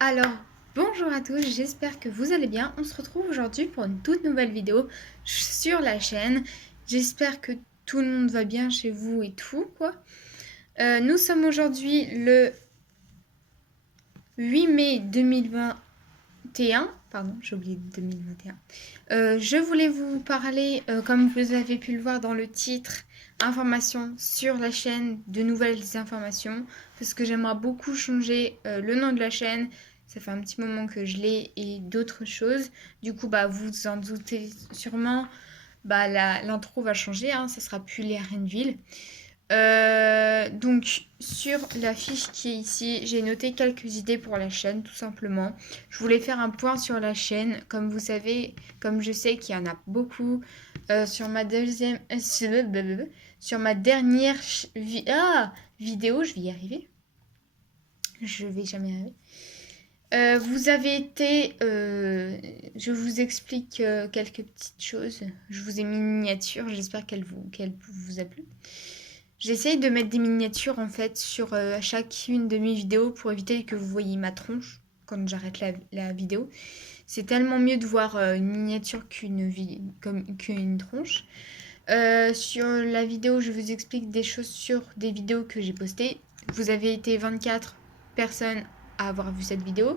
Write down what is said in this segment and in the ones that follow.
Alors, bonjour à tous, j'espère que vous allez bien. On se retrouve aujourd'hui pour une toute nouvelle vidéo sur la chaîne. J'espère que tout le monde va bien chez vous et tout, quoi. Nous sommes aujourd'hui le 8 mai 2021. Pardon, j'ai oublié 2021. Je voulais vous parler, comme vous avez pu le voir dans le titre, informations sur la chaîne, de nouvelles informations, parce que j'aimerais beaucoup changer le nom de la chaîne. Ça fait un petit moment que je l'ai et d'autres choses. Du coup, vous en doutez sûrement, l'intro va changer, hein, ça sera plus les Renville. Donc sur la fiche qui est ici, j'ai noté quelques idées pour la chaîne tout simplement. Je voulais faire un point sur la chaîne, comme vous savez, comme je sais qu'il y en a beaucoup sur ma deuxième, sur ma dernière vidéo, je vais y arriver. Je vais jamais y arriver. Vous avez été, je vous explique quelques petites choses. Je vous ai mis une miniature, j'espère qu'elle vous a plu. J'essaye de mettre des miniatures en fait sur chacune de mes vidéos pour éviter que vous voyez ma tronche quand j'arrête la vidéo. C'est tellement mieux de voir une miniature qu'une tronche. Sur la vidéo, je vous explique des choses sur des vidéos que j'ai postées. Vous avez été 24 personnes à avoir vu cette vidéo.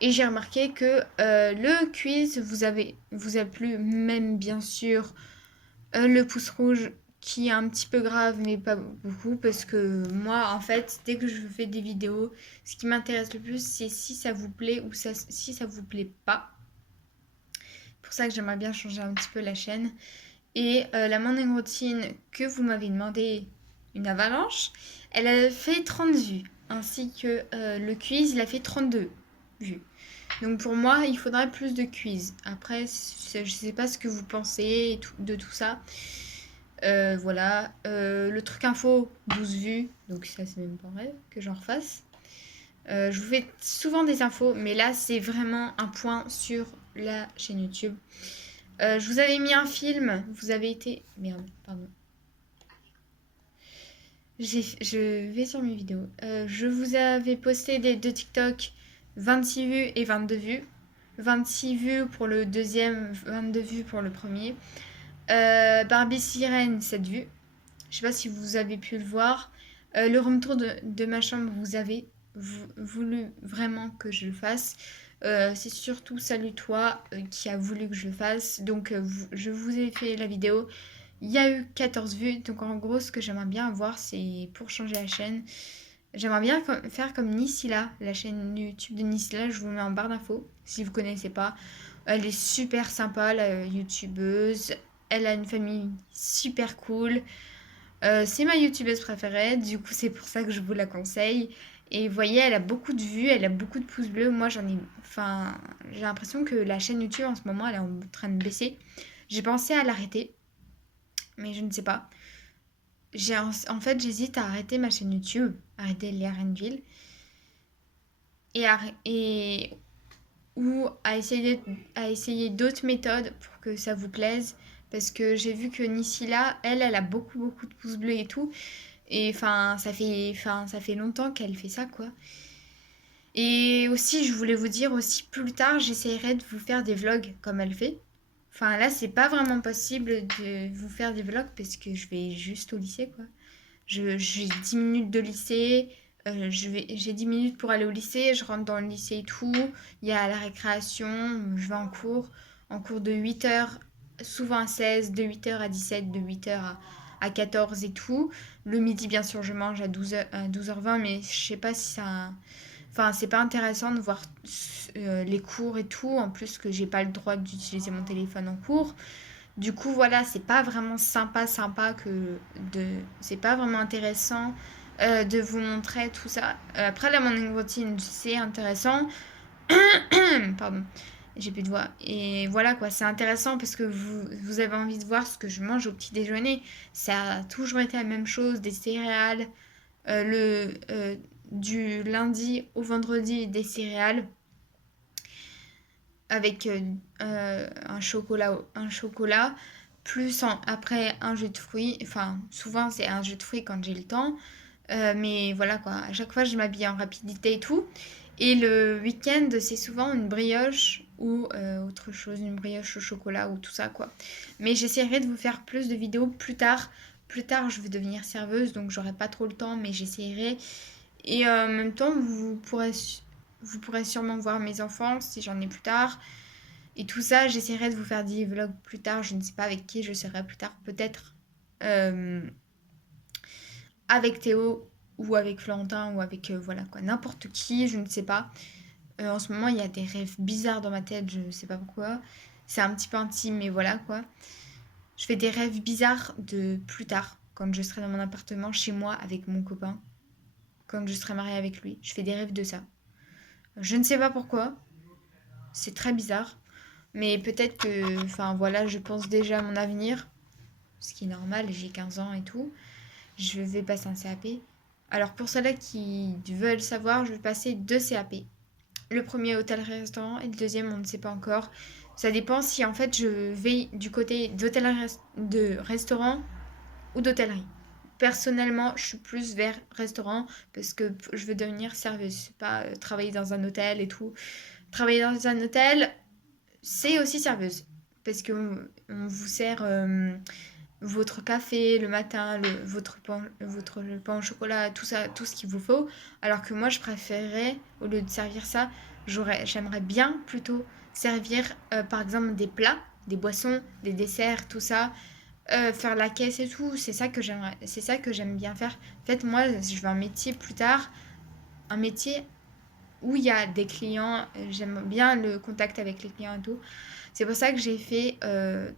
Et j'ai remarqué que le quiz vous a plu, même bien sûr le pouce rouge qui est un petit peu grave mais pas beaucoup parce que moi en fait dès que je fais des vidéos ce qui m'intéresse le plus c'est si ça vous plaît ou si ça vous plaît pas. C'est pour ça que j'aimerais bien changer un petit peu la chaîne. Et la morning routine que vous m'avez demandé, une avalanche, elle a fait 30 vues ainsi que le quiz il a fait 32 vues. Donc pour moi, il faudrait plus de quiz. Après, je sais pas ce que vous pensez de tout ça. Voilà. Le truc info, 12 vues. Donc ça, c'est même pas vrai que j'en refasse. Je vous fais souvent des infos, mais là, c'est vraiment un point sur la chaîne YouTube. Je vous avais mis un film. Vous avez été... Merde, pardon. Je vais sur mes vidéos. Je vous avais posté de TikTok 26 vues et 22 vues. 26 vues pour le deuxième, 22 vues pour le premier. Barbie Sirène, 7 vues. Je sais pas si vous avez pu le voir. Le room tour de ma chambre, vous avez voulu vraiment que je le fasse. C'est surtout Salut Toi qui a voulu que je le fasse. Donc je vous ai fait la vidéo. Il y a eu 14 vues. Donc en gros, ce que j'aimerais bien avoir, c'est pour changer la chaîne. J'aimerais bien faire comme Nisila, la chaîne YouTube de Nisila. Je vous mets en barre d'infos si vous connaissez pas. Elle est super sympa, la youtubeuse. Elle a une famille super cool. C'est ma youtubeuse préférée, du coup c'est pour ça que je vous la conseille. Et vous voyez, elle a beaucoup de vues, elle a beaucoup de pouces bleus. Moi j'en ai... Enfin, j'ai l'impression que la chaîne YouTube en ce moment, elle est en train de baisser. J'ai pensé à l'arrêter, mais je ne sais pas. En fait, j'hésite à arrêter ma chaîne YouTube, arrêter les Renville, et ou à essayer d'autres méthodes pour que ça vous plaise. Parce que j'ai vu que Nisila, elle a beaucoup de pouces bleus et tout. Et ça fait longtemps qu'elle fait ça, quoi. Et aussi, je voulais vous dire aussi, plus tard, j'essaierai de vous faire des vlogs comme elle fait. Enfin, là, c'est pas vraiment possible de vous faire des vlogs parce que je vais juste au lycée, quoi. J'ai 10 minutes de lycée, j'ai 10 minutes pour aller au lycée, je rentre dans le lycée et tout. Il y a la récréation, je vais en cours de 8h, souvent à 16, de 8h à 17, de 8h à 14 et tout. Le midi, bien sûr, je mange à 12h20, mais je sais pas si ça. Enfin, c'est pas intéressant de voir les cours et tout, en plus que j'ai pas le droit d'utiliser mon téléphone en cours. Du coup, voilà, c'est pas vraiment sympa c'est pas vraiment intéressant de vous montrer tout ça. Après, la morning routine, c'est intéressant. Pardon, j'ai plus de voix. Et voilà quoi, c'est intéressant parce que vous avez envie de voir ce que je mange au petit déjeuner. Ça a toujours été la même chose, des céréales. Du lundi au vendredi, des céréales avec un chocolat plus après un jus de fruits. Enfin, souvent c'est un jus de fruits quand j'ai le temps. Mais voilà quoi, à chaque fois je m'habille en rapidité et tout. Et le week-end, c'est souvent une brioche ou autre chose, une brioche au chocolat ou tout ça, quoi. Mais j'essaierai de vous faire plus de vidéos plus tard. Plus tard, je veux devenir serveuse, donc j'aurai pas trop le temps, mais j'essaierai. Et en même temps, vous pourrez sûrement voir mes enfants si j'en ai plus tard. Et tout ça, j'essaierai de vous faire des vlogs plus tard. Je ne sais pas avec qui je serai plus tard. Peut-être avec Théo ou avec Florentin ou avec voilà quoi, n'importe qui, je ne sais pas. En ce moment, il y a des rêves bizarres dans ma tête, je ne sais pas pourquoi. C'est un petit peu intime, mais voilà quoi. Je fais des rêves bizarres de plus tard, quand je serai dans mon appartement chez moi avec mon copain, quand je serai mariée avec lui. Je fais des rêves de ça. Je ne sais pas pourquoi. C'est très bizarre. Mais peut-être que, enfin voilà, je pense déjà à mon avenir. Ce qui est normal, j'ai 15 ans et tout. Je vais passer un CAP. Alors pour ceux-là qui veulent savoir, je vais passer 2 CAP. Le premier hôtel-restaurant et le deuxième on ne sait pas encore. Ça dépend si en fait je vais du côté de restaurant ou d'hôtellerie. Personnellement, je suis plus vers restaurant parce que je veux devenir serveuse, pas travailler dans un hôtel et tout. Travailler dans un hôtel, c'est aussi serveuse parce que on vous sert votre café le matin, votre pain au chocolat, tout ça, tout ce qu'il vous faut. Alors que moi, je préférerais, au lieu de servir ça, j'aimerais bien plutôt servir, par exemple, des plats, des boissons, des desserts, tout ça, faire la caisse et tout. C'est ça que j'aime bien faire. En fait, moi, je veux un métier plus tard, un métier où il y a des clients. J'aime bien le contact avec les clients et tout. C'est pour ça que j'ai fait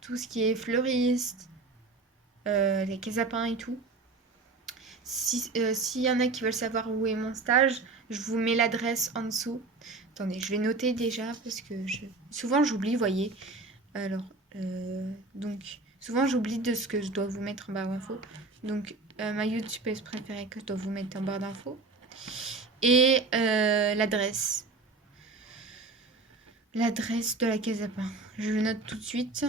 tout ce qui est fleuriste, les casapins et tout. S'il y en a qui veulent savoir où est mon stage, je vous mets l'adresse en dessous. Attendez, je vais noter déjà parce que souvent j'oublie, voyez. Alors, donc, souvent j'oublie de ce que je dois vous mettre en barre d'infos. Donc, ma youtubeuse préférée que je dois vous mettre en barre d'infos. Et l'adresse. L'adresse de la casapin. Je le note tout de suite.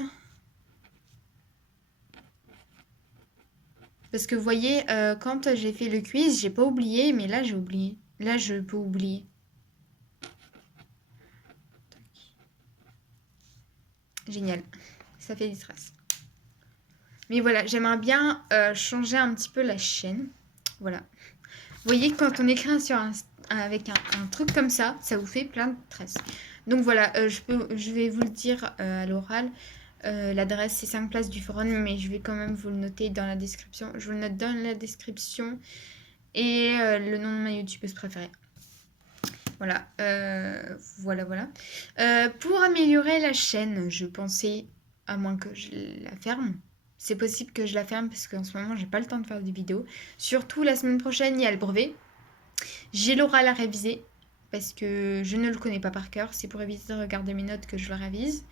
Parce que vous voyez, quand j'ai fait le quiz, j'ai pas oublié, mais là j'ai oublié. Là je peux oublier. Génial. Ça fait des traces. Mais voilà, j'aimerais bien changer un petit peu la chaîne. Voilà. Vous voyez, quand on écrit avec un truc comme ça vous fait plein de traces. Donc voilà, je vais vous le dire à l'oral. L'adresse, c'est 5 places du Forum, mais je vais quand même vous le noter dans la description. Je vous le note dans la description. Et le nom de ma youtubeuse préférée. Voilà, voilà. Pour améliorer la chaîne, je pensais, à moins que je la ferme. C'est possible que je la ferme parce qu'en ce moment, j'ai pas le temps de faire des vidéos. Surtout la semaine prochaine, il y a le brevet. J'ai l'oral à réviser parce que je ne le connais pas par cœur. C'est pour éviter de regarder mes notes que je le révise.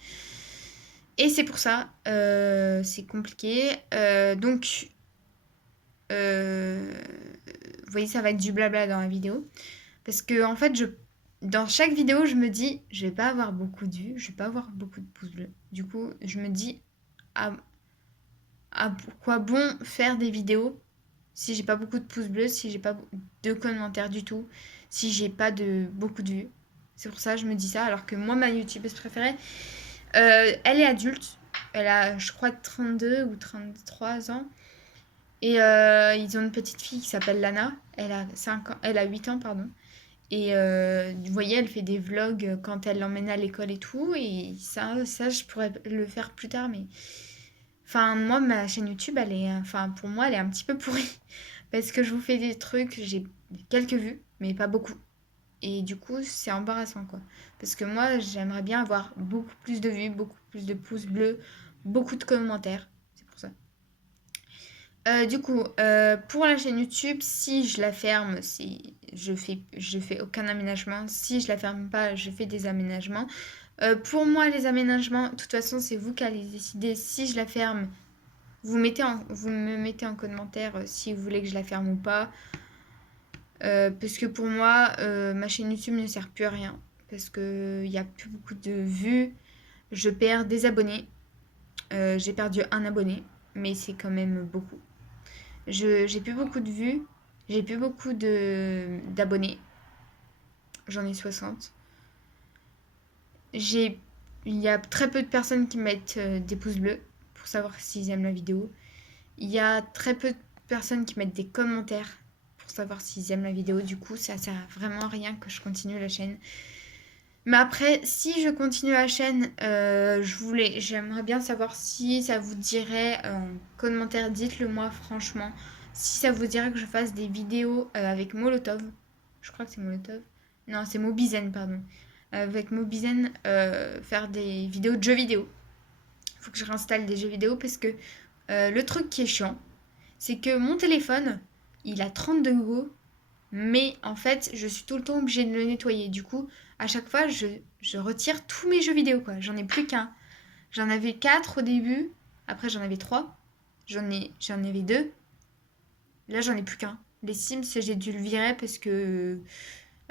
Et c'est pour ça, c'est compliqué. Donc, vous voyez, ça va être du blabla dans la vidéo. Parce que, en fait, dans chaque vidéo, je me dis, je vais pas avoir beaucoup de vues, je vais pas avoir beaucoup de pouces bleus. Du coup, je me dis, à quoi bon faire des vidéos si j'ai pas beaucoup de pouces bleus, si j'ai pas de commentaires du tout, si j'ai pas beaucoup de vues. C'est pour ça que je me dis ça. Alors que moi, ma youtubeuse préférée, elle est adulte. Elle a, je crois, 32 ou 33 ans. Et ils ont une petite fille qui s'appelle Lana. Elle a 8 ans, pardon. Et vous voyez, elle fait des vlogs quand elle l'emmène à l'école et tout. Et ça, je pourrais le faire plus tard. Mais enfin, moi, ma chaîne YouTube, pour moi, elle est un petit peu pourrie. Parce que je vous fais des trucs, j'ai quelques vues, mais pas beaucoup. Et du coup, c'est embarrassant, quoi. Parce que moi, j'aimerais bien avoir beaucoup plus de vues, beaucoup plus de pouces bleus, beaucoup de commentaires. C'est pour ça. Du coup, pour la chaîne YouTube, si je la ferme, je fais aucun aménagement. Si je la ferme pas, je fais des aménagements. Pour moi, les aménagements, de toute façon, c'est vous qui allez décider. Si je la ferme, vous me mettez en commentaire si vous voulez que je la ferme ou pas. Parce que pour moi, ma chaîne YouTube ne sert plus à rien. Parce qu'il n'y a plus beaucoup de vues. Je perds des abonnés. J'ai perdu un abonné, mais c'est quand même beaucoup. J'ai plus beaucoup de vues, j'ai plus beaucoup d'abonnés. j'en ai 60. Il y a très peu de personnes qui mettent des pouces bleus pour savoir s'ils aiment la vidéo. Il y a très peu de personnes qui mettent des commentaires pour savoir s'ils aiment la vidéo. Du coup, ça sert vraiment à rien que je continue la chaîne. Mais après, si je continue la chaîne, j'aimerais bien savoir si ça vous dirait en commentaire, dites-le moi franchement, si ça vous dirait que je fasse des vidéos avec Molotov. Je crois que c'est Molotov. Non, c'est Mobizen, pardon. Avec Mobizen, faire des vidéos de jeux vidéo. Il faut que je réinstalle des jeux vidéo parce que le truc qui est chiant, c'est que mon téléphone, il a 32 Go, mais en fait, je suis tout le temps obligée de le nettoyer. Du coup, à chaque fois, je retire tous mes jeux vidéo, quoi. J'en ai plus qu'un. J'en avais 4 au début. Après, j'en avais 3. J'en avais 2. Là, j'en ai plus qu'un. Les Sims, j'ai dû le virer parce que...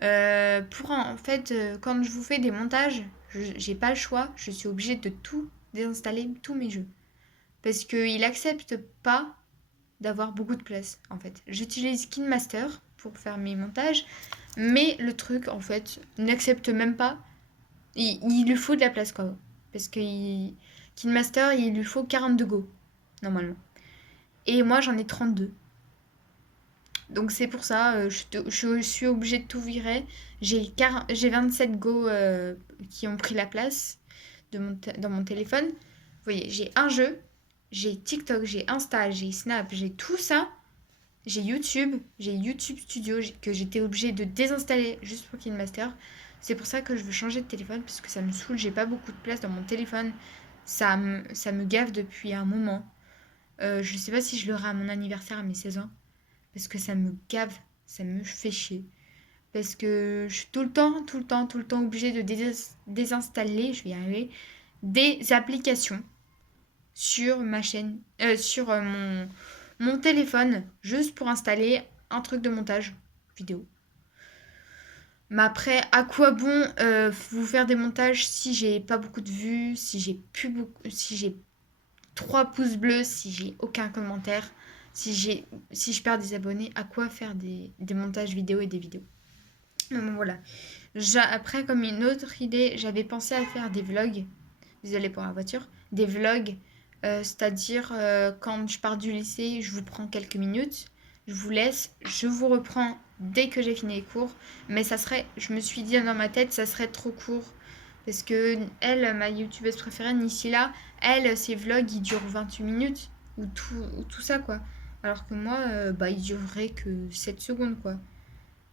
en fait, quand je vous fais des montages, j'ai pas le choix. Je suis obligée de tout désinstaller, tous mes jeux. Parce qu'il accepte pas d'avoir beaucoup de place, en fait. J'utilise KineMaster pour faire mes montages, mais le truc, en fait, n'accepte même pas. Il lui faut de la place, quoi. Parce que KineMaster, il lui faut 42 Go, normalement. Et moi, j'en ai 32. Donc c'est pour ça, je suis obligée de tout virer. J'ai 27 Go qui ont pris la place dans mon téléphone. Vous voyez, j'ai un jeu, j'ai TikTok, j'ai Insta, j'ai Snap, j'ai tout ça. J'ai YouTube Studio que j'étais obligée de désinstaller juste pour KineMaster. C'est pour ça que je veux changer de téléphone parce que ça me saoule, j'ai pas beaucoup de place dans mon téléphone. Ça me gave depuis un moment. Je sais pas si je l'aurai à mon anniversaire à mes 16 ans. Parce que ça me gave, ça me fait chier. Parce que je suis tout le temps obligée de désinstaller, je vais y arriver, des applications sur ma chaîne, sur mon téléphone, juste pour installer un truc de montage vidéo. Mais après, à quoi bon vous faire des montages si j'ai pas beaucoup de vues, si j'ai 3 pouces bleus, si j'ai aucun commentaire, si je perds des abonnés, à quoi faire des montages vidéo et des vidéos. Mais bon, voilà. Après, comme une autre idée, j'avais pensé à faire des vlogs. Désolée pour la voiture. Des vlogs, c'est-à-dire quand je pars du lycée, je vous prends quelques minutes, je vous laisse, je vous reprends dès que j'ai fini les cours. Mais je me suis dit dans ma tête, ça serait trop court. Parce que elle, ma youtubeuse préférée, Nisila, elle, ses vlogs, ils durent 28 minutes. Ou tout ça, quoi. Alors que moi, ils dureraient que 7 secondes, quoi.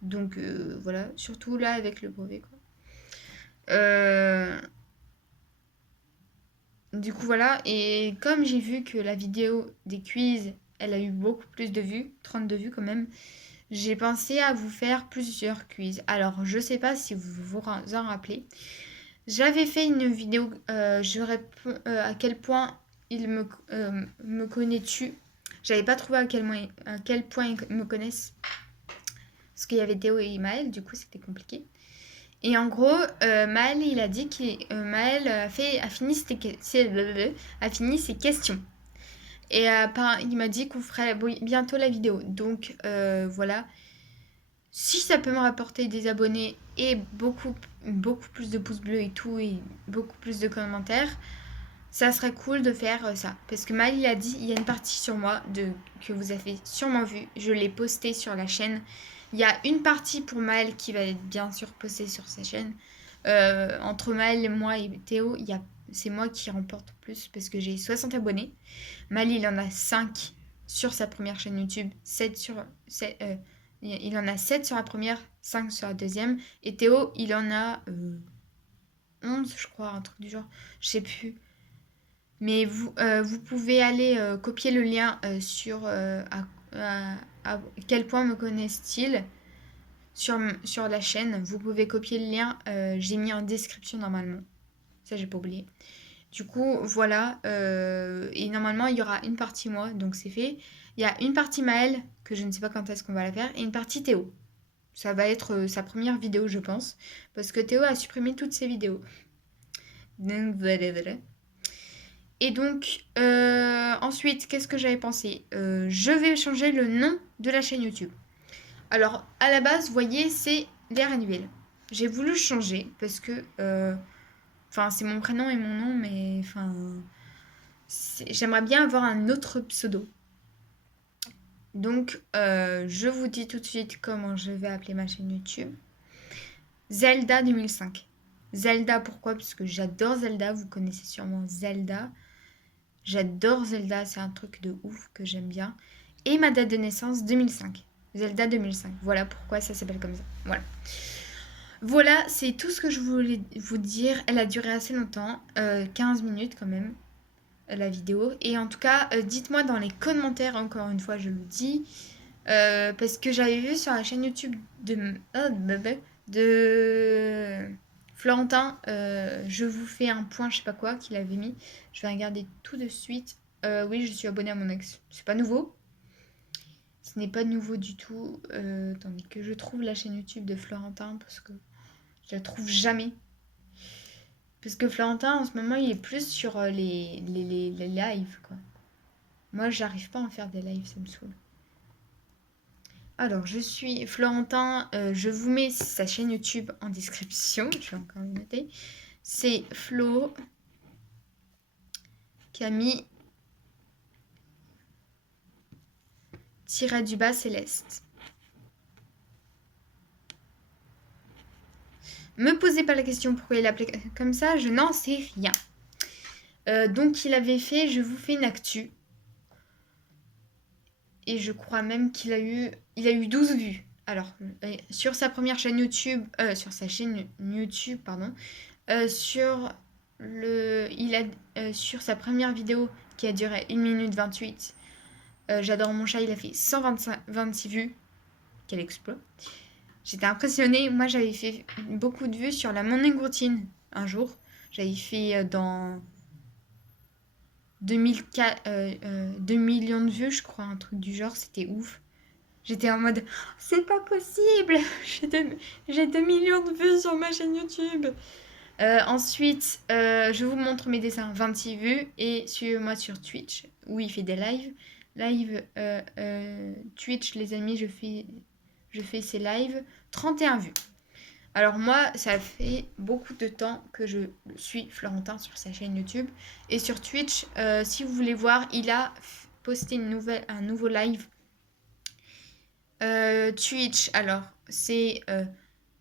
Donc, voilà. Surtout là, avec le brevet, quoi. Du coup, voilà. Et comme j'ai vu que la vidéo des quiz, elle a eu beaucoup plus de vues, 32 vues quand même, j'ai pensé à vous faire plusieurs quiz. Alors, je sais pas si vous vous en rappelez. J'avais fait une vidéo, je réponds à quel point ils me connais-tu. J'avais pas trouvé à quel point ils me connaissent. Parce qu'il y avait Théo et Maël, du coup c'était compliqué. Et en gros, Maël, il a dit Maël a fini ses questions. Et il m'a dit qu'on ferait bientôt la vidéo. Donc voilà. Si ça peut me rapporter des abonnés et beaucoup plus de pouces bleus et tout, et beaucoup plus de commentaires, ça serait cool de faire ça. Parce que Maël, il a dit, il y a une partie sur moi que vous avez sûrement vu. Je l'ai postée sur la chaîne. Il y a une partie pour Maël qui va être bien sûr postée sur sa chaîne. Entre Maël, moi et Théo, c'est moi qui remporte plus parce que j'ai 60 abonnés. Maël, il en a 5 sur sa première chaîne YouTube, il en a 7 sur la première, 5 sur la deuxième. Et Théo, il en a 11, je crois, un truc du genre. Je sais plus. Mais vous pouvez aller copier le lien sur à quel point me connaissent-ils sur la chaîne. Vous pouvez copier le lien. J'ai mis en description normalement. Ça, j'ai pas oublié. Du coup, voilà. Et normalement, il y aura une partie moi, donc c'est fait. Il y a une partie Maël, que je ne sais pas quand est-ce qu'on va la faire, et une partie Théo. Ça va être sa première vidéo, je pense. Parce que Théo a supprimé toutes ses vidéos. Donc, voilà. Et donc, ensuite, qu'est-ce que j'avais pensé je vais changer le nom de la chaîne YouTube. Alors, à la base, vous voyez, c'est l'ère annuelle. J'ai voulu changer parce que... Enfin, c'est mon prénom et mon nom, mais... Enfin... J'aimerais bien avoir un autre pseudo. Donc, je vous dis tout de suite comment je vais appeler ma chaîne YouTube. Zelda 2005. Zelda, pourquoi? Parce que j'adore Zelda, vous connaissez sûrement Zelda. J'adore Zelda, c'est un truc de ouf que j'aime bien. Et ma date de naissance, 2005. Zelda 2005. Voilà pourquoi ça s'appelle comme ça. Voilà. Voilà, c'est tout ce que je voulais vous dire. Elle a duré assez longtemps, 15 minutes quand même, la vidéo. Et en tout cas, dites-moi dans les commentaires, encore une fois, je le dis, parce que j'avais vu sur la chaîne YouTube de Florentin, je vous fais un point, je sais pas quoi, qu'il avait mis. Je vais regarder tout de suite. Oui, je suis abonnée à mon ex. C'est pas nouveau. Ce n'est pas nouveau du tout. Attendez que je trouve la chaîne YouTube de Florentin parce que je la trouve jamais. Parce que Florentin, en ce moment, il est plus sur les lives, quoi. Moi, j'arrive pas à en faire des lives, ça me saoule. Alors, je suis Florentin. Je vous mets sa chaîne YouTube en description. Je vais encore le noter. C'est Flo Camille __ Céleste. Me posez pas la question pourquoi il appelait comme ça, je n'en sais rien. Donc il avait fait, je vous fais une actu. Et je crois même qu'il a eu 12 vues. Alors, sur sa première chaîne YouTube, sur sa chaîne YouTube, pardon, sur sa première vidéo qui a duré 1 minute 28, j'adore mon chat, il a fait 126 vues. Quel exploit. J'étais impressionnée. Moi, j'avais fait beaucoup de vues sur la morning routine un jour. J'avais fait dans 2 millions de vues, je crois, un truc du genre. C'était ouf. J'étais en mode, c'est pas possible. J'ai 2 millions de vues sur ma chaîne YouTube. Ensuite, je vous montre mes dessins, 26 vues. Et suivez-moi sur Twitch, où il fait des lives. Twitch, les amis, je fais ces lives, 31 vues. Alors moi, ça fait beaucoup de temps que je suis Florentin sur sa chaîne YouTube. Et sur Twitch, si vous voulez voir, il a posté un nouveau live. Twitch, alors, c'est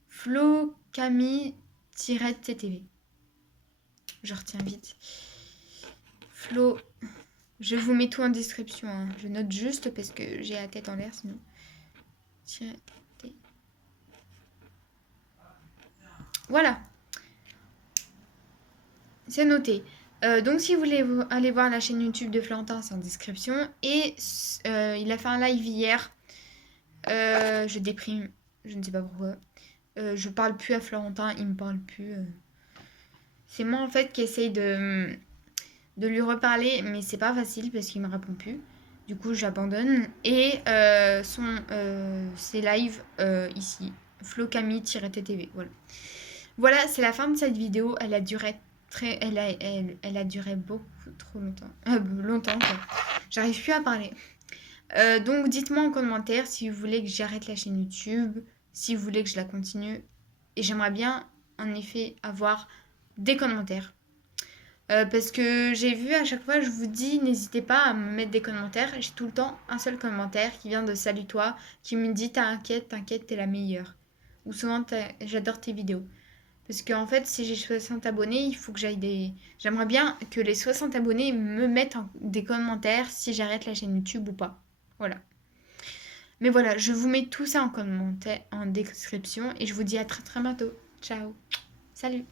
Flo Camille-TTV. Je retiens vite. Flo, je vous mets tout en description. Hein. Je note juste parce que j'ai la tête en l'air sinon. Voilà. C'est noté. Donc si vous voulez aller voir la chaîne YouTube de Florentin, c'est en description. Et il a fait un live hier. Je déprime. Je ne sais pas pourquoi. Je parle plus à Florentin. Il me parle plus. C'est moi en fait qui essaye de lui reparler. Mais c'est pas facile parce qu'il me répond plus. Du coup j'abandonne. Et ses lives ici. Flo Camille-TTV. Voilà. Voilà, c'est la fin de cette vidéo. Elle a duré elle a duré beaucoup trop longtemps. Longtemps, quoi. J'arrive plus à parler. Donc, dites-moi en commentaire si vous voulez que j'arrête la chaîne YouTube, si vous voulez que je la continue. Et j'aimerais bien, en effet, avoir des commentaires. Parce que j'ai vu à chaque fois, je vous dis, n'hésitez pas à me mettre des commentaires. J'ai tout le temps un seul commentaire qui vient de Salut toi, qui me dit t'inquiète, t'es la meilleure. Ou souvent, j'adore tes vidéos. Parce qu'en fait, si j'ai 60 abonnés, il faut que j'aimerais bien que les 60 abonnés me mettent des commentaires si j'arrête la chaîne YouTube ou pas. Voilà. Mais voilà, je vous mets tout ça en commentaire, en description. Et je vous dis à très très bientôt. Ciao. Salut.